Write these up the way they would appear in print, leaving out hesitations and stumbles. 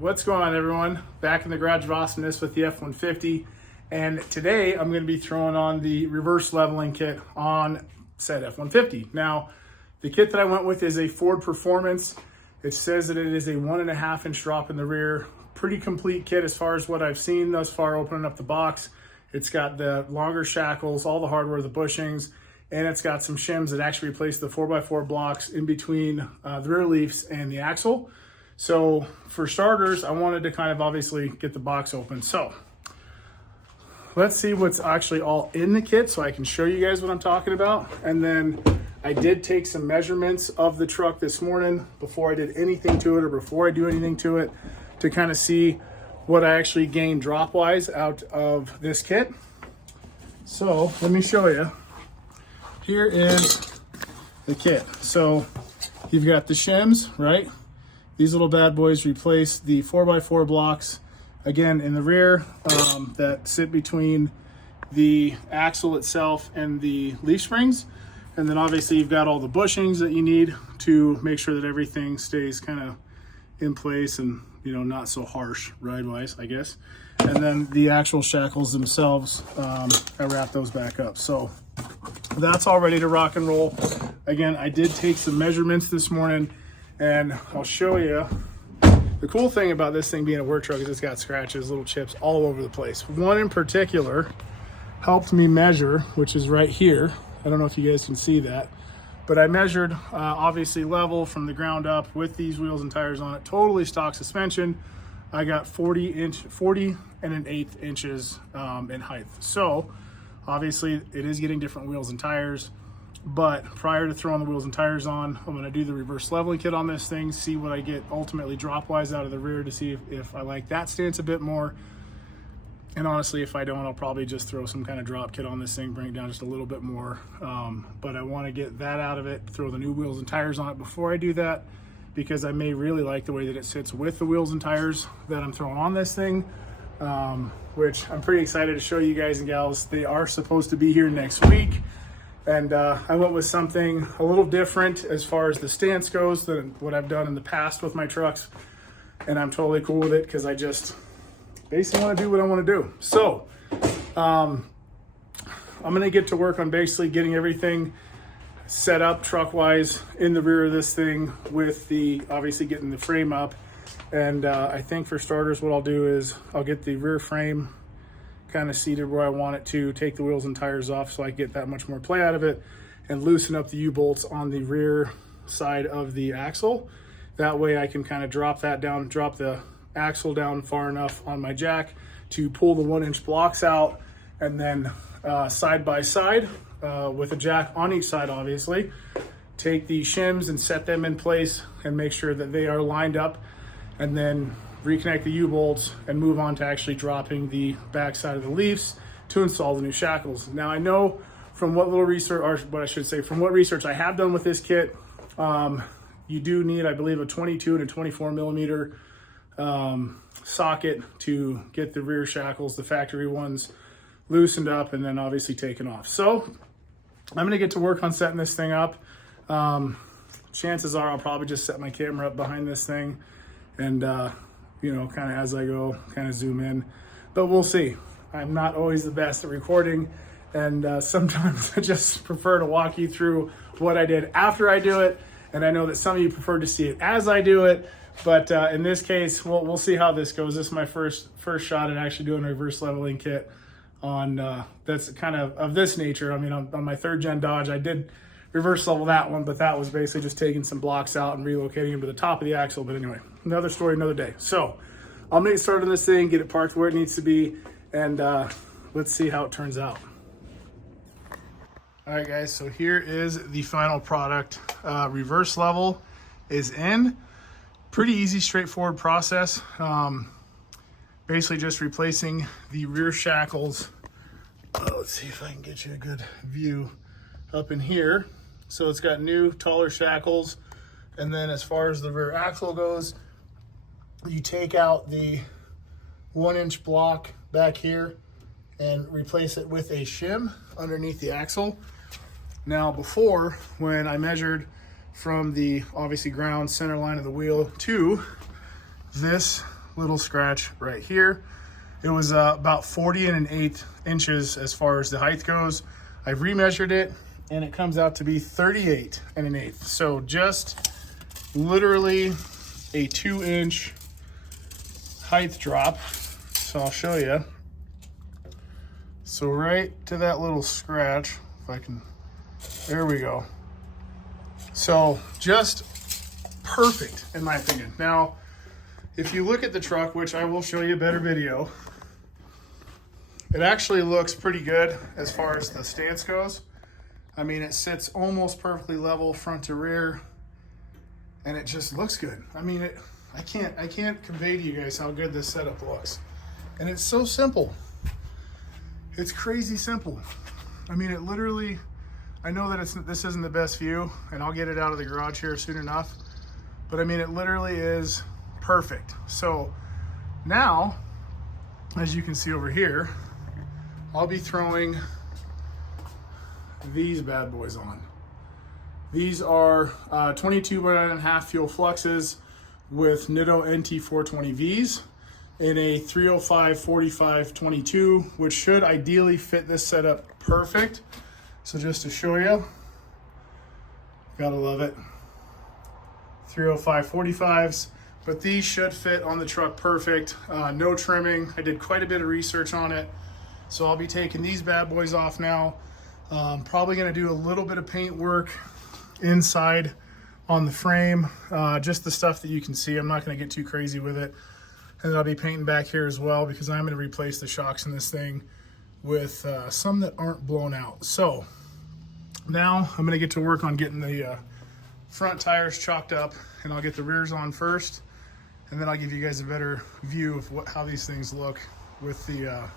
What's going on, everyone? Back in the garage of awesomeness with the F-150, and today I'm going to be throwing on the reverse leveling kit on said F-150. Now, the kit that I went with is a Ford Performance. It says that it is a 1.5 inch drop in the rear. Pretty complete kit as far as what I've seen thus far opening up the box. It's got the longer shackles, all the hardware, the bushings, and it's got some shims that actually replace the 4x4 blocks in between the rear leafs and the axle. So for starters, I wanted to kind of obviously get the box open. So let's see what's actually all in the kit so I can show you guys what I'm talking about. And then I did take some measurements of the truck this morning before I did anything to it or before I do anything to it to kind of see what I actually gained drop-wise out of this kit. So let me show you. Here is the kit. So you've got the shims, right? These little bad boys replace the 4x4 blocks, again, in the rear that sit between the axle itself and the leaf springs. And then obviously you've got all the bushings that you need to make sure that everything stays kind of in place and, you know, not so harsh ride-wise, I guess. And then the actual shackles themselves, I wrap those back up. So that's all ready to rock and roll. Again, I did take some measurements this morning, and I'll show you. The cool thing about this thing being a work truck is it's got scratches, little chips all over the place. One in particular helped me measure, which is right here. I don't know if you guys can see that, but I measured obviously level from the ground up with these wheels and tires on it, totally stock suspension. I got 40 and an eighth inches in height. So obviously it is getting different wheels and tires. But prior to throwing the wheels and tires on, I'm going to do the reverse leveling kit on this thing, see what I get ultimately drop-wise out of the rear to see if I like that stance a bit more. And honestly, if I don't, I'll probably just throw some kind of drop kit on this thing, bring it down just a little bit more. But I want to get that out of it, throw the new wheels and tires on it before I do that, because I may really like the way that it sits with the wheels and tires that I'm throwing on this thing, which I'm pretty excited to show you guys and gals. They are supposed to be here next week. And I went with something a little different as far as the stance goes than what I've done in the past with my trucks. And I'm totally cool with it because I just basically want to do what I want to do. So I'm going to get to work on basically getting everything set up truck-wise in the rear of this thing with the, obviously getting the frame up. And I think for starters, what I'll do is I'll get the rear frame kind of seated where I want it to, take the wheels and tires off so I get that much more play out of it, and loosen up the U-bolts on the rear side of the axle. That way I can kind of drop that down, drop the axle down far enough on my jack to pull the 1 inch blocks out, and then side by side with a jack on each side, obviously, take the shims and set them in place and make sure that they are lined up, and then reconnect the U-bolts and move on to actually dropping the back side of the leaves to install the new shackles. Now I know from what little research, or what I should say, from what research I have done with this kit, you do need, I believe, a 22 and a 24 millimeter socket to get the rear shackles, the factory ones, loosened up and then obviously taken off. So I'm gonna get to work on setting this thing up. Chances are I'll probably just set my camera up behind this thing and you know, kind of as I go, kind of zoom in, but we'll see. I'm not always the best at recording, and sometimes I just prefer to walk you through what I did after I do it, and I know that some of you prefer to see it as I do it, but in this case, we'll see how this goes. This is my first shot at actually doing a reverse leveling kit on, that's kind of this nature. I mean, on my 3rd gen Dodge, I did reverse level that one, but that was basically just taking some blocks out and relocating them to the top of the axle. But anyway, another story, another day. So I'm gonna get started on this thing, get it parked where it needs to be, and let's see how it turns out. All right, guys, so here is the final product. Reverse level is in. Pretty easy, straightforward process. Basically just replacing the rear shackles. Let's see if I can get you a good view up in here. So it's got new, taller shackles. And then as far as the rear axle goes, you take out the 1 inch block back here and replace it with a shim underneath the axle. Now before, when I measured from the obviously ground center line of the wheel to this little scratch right here. It was about 40 1/8 inches as far as the height goes. I remeasured it and it comes out to be 38 1/8. So just literally a 2-inch height drop. So I'll show you. So right to that little scratch, if I can, there we go. So just perfect in my opinion. Now, if you look at the truck, which I will show you a better video, it actually looks pretty good as far as the stance goes. I mean, it sits almost perfectly level front to rear, and it just looks good. I mean, I can't convey to you guys how good this setup looks. And it's so simple. It's crazy simple. I mean, it literally, I know that this isn't the best view, and I'll get it out of the garage here soon enough, but I mean, it literally is perfect. So now, as you can see over here, I'll be throwing these bad boys on. These are 22 by 9.5 Fuel Fluxes with Nitto NT420Vs in a 305/45/22, which should ideally fit this setup perfect. So just to show you, gotta love it. 305/45s, but these should fit on the truck perfect. No trimming. I did quite a bit of research on it. So I'll be taking these bad boys off now. Probably gonna do a little bit of paint work inside on the frame, just the stuff that you can see. I'm not gonna get too crazy with it. And I'll be painting back here as well, because I'm gonna replace the shocks in this thing with some that aren't blown out. So now I'm gonna get to work on getting the front tires chalked up, and I'll get the rears on first, and then I'll give you guys a better view of how these things look with the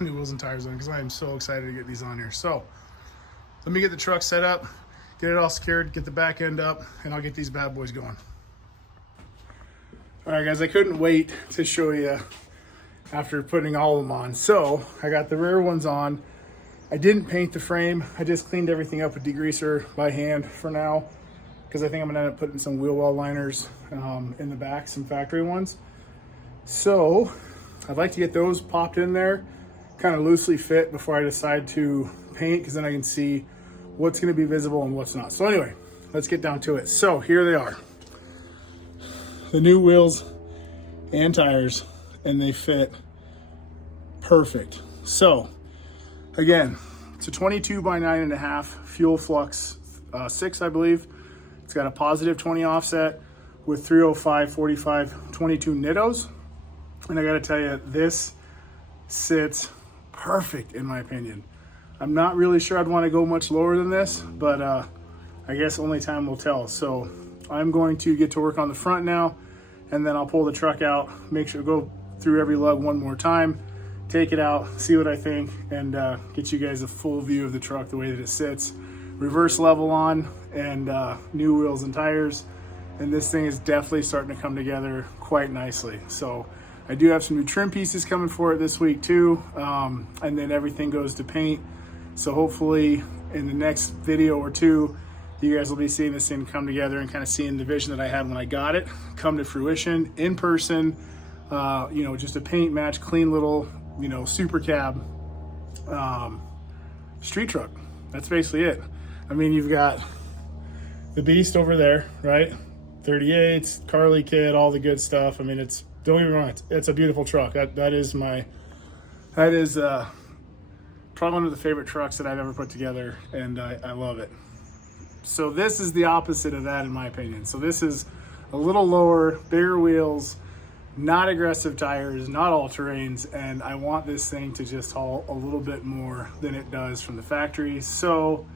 new wheels and tires on, because I am so excited to get these on here. So let me get the truck set up, get it all secured, get the back end up, and I'll get these bad boys going. All right, guys, I couldn't wait to show you after putting all of them on. So I got the rear ones on. I didn't paint the frame. I just cleaned everything up with degreaser by hand for now, because I think I'm gonna end up putting some wheel well liners in the back, some factory ones. So I'd like to get those popped in there, kind of loosely fit before I decide to paint, because then I can see what's gonna be visible and what's not. So anyway, let's get down to it. So here they are. The new wheels and tires, and they fit perfect. So again, it's a 22 by 9.5 Fuel Flux 6, I believe. It's got a positive 20 offset with 305/45/22 Nittos. And I gotta tell you, this sits perfect in my opinion. I'm not really sure I'd want to go much lower than this, but I guess only time will tell. So I'm going to get to work on the front now, and then I'll pull the truck out, make sure to go through every lug one more time, take it out, see what I think, and get you guys a full view of the truck the way that it sits. Reverse level on, and new wheels and tires, and this thing is definitely starting to come together quite nicely. So I do have some new trim pieces coming for it this week too, and then everything goes to paint. So hopefully in the next video or two, you guys will be seeing this thing come together and kind of seeing the vision that I had when I got it come to fruition in person. You know, just a paint match, clean little, you know, super cab street truck. That's basically it. I mean, you've got the beast over there, right? 38s, Carly kit, all the good stuff. I mean, it's, don't get me wrong, it's a beautiful truck. That is probably one of the favorite trucks that I've ever put together, and I love it. So this is the opposite of that in my opinion. So this is a little lower, bigger wheels, not aggressive tires, not all terrains, and I want this thing to just haul a little bit more than it does from the factory. So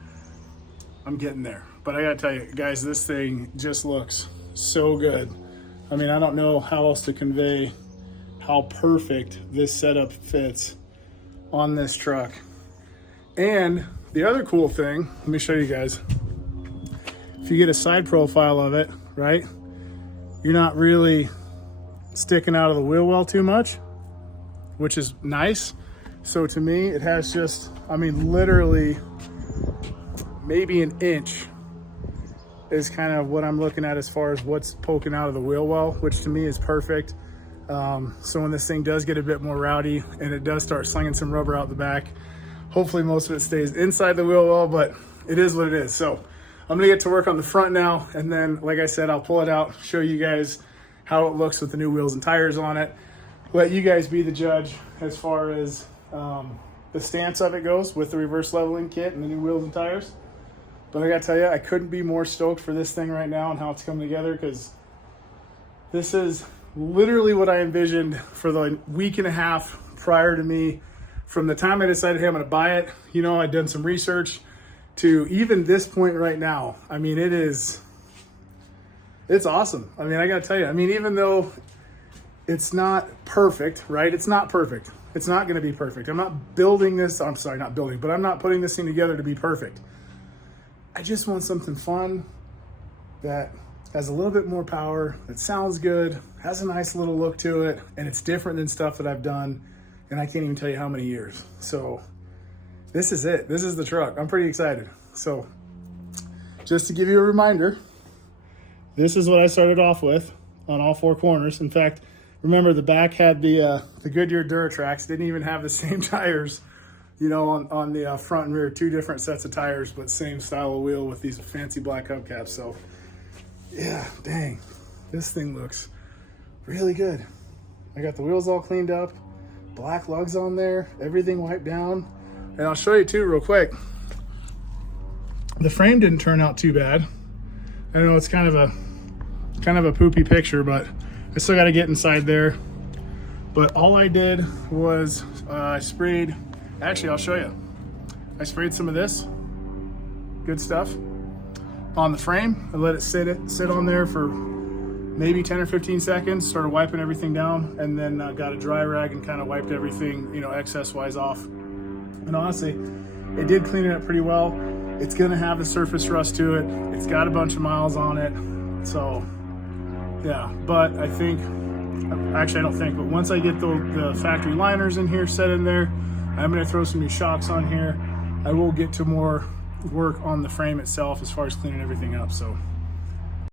I'm getting there. But I gotta tell you guys, this thing just looks so good. I mean, I don't know how else to convey how perfect this setup fits on this truck. And the other cool thing, let me show you guys. If you get a side profile of it, right, you're not really sticking out of the wheel well too much, which is nice. So to me, it has just, I mean, literally maybe an inch is kind of what I'm looking at as far as what's poking out of the wheel well, which to me is perfect. So when this thing does get a bit more rowdy and it does start slinging some rubber out the back, hopefully most of it stays inside the wheel well, but it is what it is. So I'm gonna get to work on the front now, and then, like I said, I'll pull it out, show you guys how it looks with the new wheels and tires on it. Let you guys be the judge as far as the stance of it goes with the reverse leveling kit and the new wheels and tires. But I gotta tell you, I couldn't be more stoked for this thing right now and how it's coming together, because this is literally what I envisioned for the week and a half prior to me. From the time I decided, hey, I'm gonna buy it, you know, I'd done some research, to even this point right now. I mean, it's awesome. I mean, I gotta tell you, I mean, even though it's not perfect, right? It's not perfect. It's not gonna be perfect. I'm not building this, I'm sorry, not building, but I'm not putting this thing together to be perfect. I just want something fun that has a little bit more power, that sounds good, has a nice little look to it, and it's different than stuff that I've done, and I can't even tell you how many years. So this is it. This is the truck. I'm pretty excited. So just to give you a reminder, this is what I started off with on all four corners. In fact, remember the back had the Goodyear Duratrax, didn't even have the same tires, you know, on the front and rear, two different sets of tires, but same style of wheel with these fancy black hubcaps. So yeah, dang, this thing looks really good. I got the wheels all cleaned up, black lugs on there, everything wiped down. And I'll show you too real quick. The frame didn't turn out too bad. I know it's kind of a poopy picture, but I still got to get inside there. But all I did was I sprayed, actually I'll show you. I sprayed some of this good stuff on the frame. I let it sit on there for maybe 10 or 15 seconds, started wiping everything down, and then got a dry rag and kind of wiped everything, you know, excess wise off. And honestly, it did clean it up pretty well. It's gonna have a surface rust to it. It's got a bunch of miles on it. So yeah, but I think, actually I don't think, but once I get the factory liners in here, set in there, I'm gonna throw some new shocks on here. I will get to more work on the frame itself as far as cleaning everything up. So